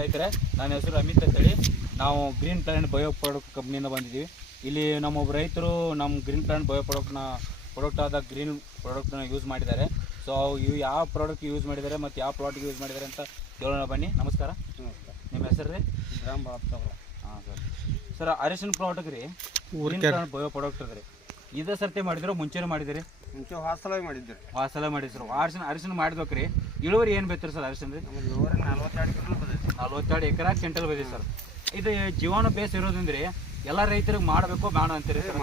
ರೈತರೇ, ನನ್ನ ಹೆಸರು ಅಮಿತ್ ಅಂತೇಳಿ. ನಾವು ಗ್ರೀನ್ ಪ್ಲಾನೆಟ್ ಬಯೋ ಪ್ರಾಡಕ್ಟ್ ಕಂಪ್ನಿಯಿಂದ ಬಂದಿದ್ದೀವಿ. ಇಲ್ಲಿ ನಮ್ಮೊಬ್ಬ ರೈತರು ನಮ್ಮ ಗ್ರೀನ್ ಪ್ಲಾನೆಟ್ ಬಯೋ ಪ್ರಾಡಕ್ಟ್ ಆದ ಗ್ರೀನ್ ಪ್ರಾಡಕ್ಟ್ನ ಯೂಸ್ ಮಾಡಿದ್ದಾರೆ. ಸೊ ಇವು ಯಾವ ಪ್ರಾಡಕ್ಟ್ ಯೂಸ್ ಮಾಡಿದ್ದಾರೆ ಮತ್ತು ಯಾವ ಪ್ಲಾಟ್ಗೆ ಯೂಸ್ ಮಾಡಿದ್ದಾರೆ ಅಂತ ಕೇಳೋಣ ಬನ್ನಿ. ನಮಸ್ಕಾರ. ನಿಮ್ಮ ಹೆಸರು ರೀ? ಗ್ರಾಮ್ ಬಾಳಪ್ಪ. ಹಾಂ ಸರ್, ಅರಿಶಿನ ಪ್ರಾಡಕ್ಟ್ ರೀ, ಗ್ರೀನ್ ಪ್ಲಾನೆಟ್ ಬಯೋ ಪ್ರಾಡಕ್ಟ್ ಅದ ರೀ. ಇದೇ ಸರ್ತಿ ಮಾಡಿದ್ರು ಮುಂಚೆನೂ ಮಾಡಿದಿರಿ? ಮುಂಚೆ ವಾಸಲ ಮಾಡಿದ್ರಿ. ವಾಸಲ ಮಾಡಿದ್ರು ಸರ್. ಅರಿಶಿನ ಮಾಡಿದ್ರಿ. ಇಳುವರಿ ಏನು ಬೇಕ್ರಿ ಸರ್ ಅರಿಶಿನ ರೀ? ಇಳುವರಿ 42 ಕ್ವಿಂಟಲ್ ಬಂದೈತಿ. 42 ಎಕರೆ ಕ್ವಿಂಟಲ್ ಬಂದಿದೆ ಸರ್. ಇದು ಜೀವಾಣು ಬೇಸ್ ಇರೋದ್ರಿಂದ ಎಲ್ಲ ರೈತರಿಗೆ ಮಾಡಬೇಕು ಬೇಡ ಅಂತೀರಿ ಸರ್?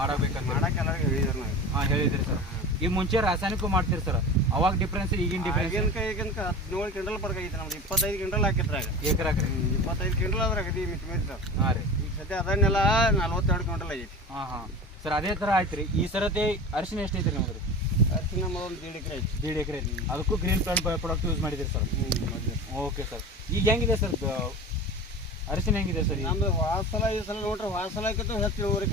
ಮಾಡಬೇಕಂತ ಮಾಡಕ್ಕೆ ಎಲ್ಲರಿಗೆ ಹೇಳಿದ್ರು ನಾವು. ಹಾಂ, ಹೇಳಿದಿರಿ ಸರ್. ಈ ಮುಂಚೆ ರಾಸಾಯನಿಕ ಮಾಡ್ತೀರಿ ಸರ್, ಅವಾಗ ಡಿಫ್ರೆನ್ಸ್ ಈಗಿನ ಡಿಫ್ರೆನ್ಸ್? ಈಗಿನ 17 ಕ್ವಿಂಟಲ್ ಬರ್ಗೈತಿ. ನಮ್ದು 25 ಕ್ವಿಂಟಲ್ ಹಾಕಿದ್ರಾಗ ಎಕರೆ 25 ಕ್ವಿಂಟಲ್ ಅದ್ರಾಗ ಮಿತ್ ಸರ್. ಹಾಂ ರೀ. ಈಗ ಸದ್ಯ ಅದನ್ನೆಲ್ಲ 42 ಕ್ವಿಂಟಲ್ ಆಗೈತಿ. ಹಾಂ ಸರ್, ಅದೇ ಥರ ಆಯ್ತು ರೀ. ಈ ಸರತಿ ಅರಿಶಿನ ಎಷ್ಟು ಐತ್ರಿ ನಿಮ್ದು? ಅರಿಶಿನ ಒಂದು 1.5 ಎಕರೆ ಐತಿ. 1.5 ಎಕರೆ ಐತಿ. ಅದಕ್ಕೂ green plant bio product use ಮಾಡಿದಿರಿ ಸರ್? Okay sir. ಈಗ ಹೆಂಗಿದೆ ಸರ್ ಅರಿಶಿನ ಹೆಂಗಿದೆ ಸರ್? ನಮ್ದು ವಾಸಲ ಈ ಸಲ ನೋಡ್ರಿ, ವಾಸಲಕ್ಕಿಂತ ಹೆಚ್ಚು ಇಳುವರಿ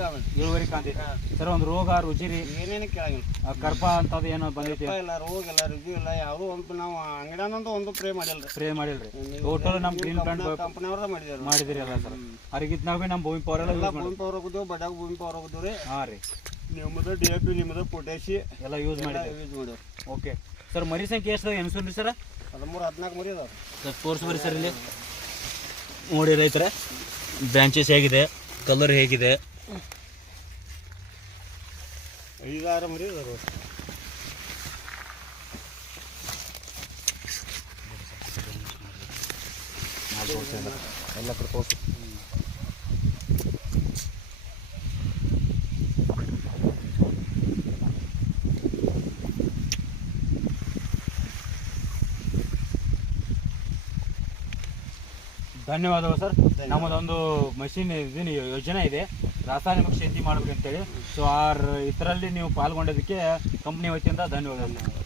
ಕಾಂತೈತಿ ಸರ್. ಒಂದು ರೋಗ ರುಚಿರಿ ಏನೇನು ಕೇಳಂಗಿಲ್ಲ. ಕರ್ಪ ಅಂತದ್ದು ಏನೋ ಬಂದೈತಿ? ಇಲ್ಲ, ರೋಗ ಇಲ್ಲ, ರುಚಿ ಇಲ್ಲ, ಯಾವುದೋ ಒಂದು ನಾವು ಅಂಗಡಿಯಂತೂ ಒಂದು ಸ್ಪ್ರೇ ಮಾಡಿಲ್ರಿ. ಟೋಟಲ್ ನಮ್ಮ ಗ್ರೀನ್ ಪ್ಲಾಂಟ್ ಕಂಪನಿಯವ್ರದ ಮಾಡಿದಿರಿ ಅಲ್ಲ ಸರ್? ಅದಕ್ಕಿಂತ ನಾವೇ ನಮ್ಮ ಭೂಮಿ ಪವರ್ ಎಲ್ಲ ಭೂಮಿ ಪವರ್ ಹೋಗಿದ್ದೇವೆ, ಬಡ್ಯಾಗ ಭೂಮಿ ಪವರ್ ಹೋಗಿದ್ದೇವೆ ರೀ. ಹಾಂ ರೀ. ನಿಮ್ಮದು DAP, ನಿಮ್ಮದು ಪೊಟ್ಯಾಶಿ ಎಲ್ಲ ಯೂಸ್ ಮಾಡಿದ್ದೇವೆ. Okay sir. ಮರಿ ಸಂಖ್ಯೆ ಎಷ್ಟು ಎನ್ಸೂನ್ರಿ ಸರ್? 13-14 ಮರಿ ಅದಾವೆ ಸರ್. ತೋರಿಸ್ಬರಿ ಸರ್. ಇಲ್ಲಿ ನೋಡಿ ರೈತರೆ, ಬ್ರಾಂಚಸ್ ಹೇಗಿದೆ, ಕಲರ್ ಹೇಗಿದೆ. 5-6 ಮರಿ ಅದಾವೆ. ಎಲ್ಲ ಕಡೆ ತೋರಿಸಿ. ಧನ್ಯವಾದಗಳು ಸರ್. ನಮ್ಮದೊಂದು ಮಷಿನ್ ಯೋಜನೆ ಇದೆ, ರಾಸಾಯನಿಕ ಶೇತಿ ಮಾಡ್ಬೇಕಂತೇಳಿ. ಸೊ ಇದರಲ್ಲಿ ನೀವು ಪಾಲ್ಗೊಂಡಿದ್ದಕ್ಕೆ ಕಂಪ್ನಿ ವತಿಯಿಂದ ಧನ್ಯವಾದಗಳು.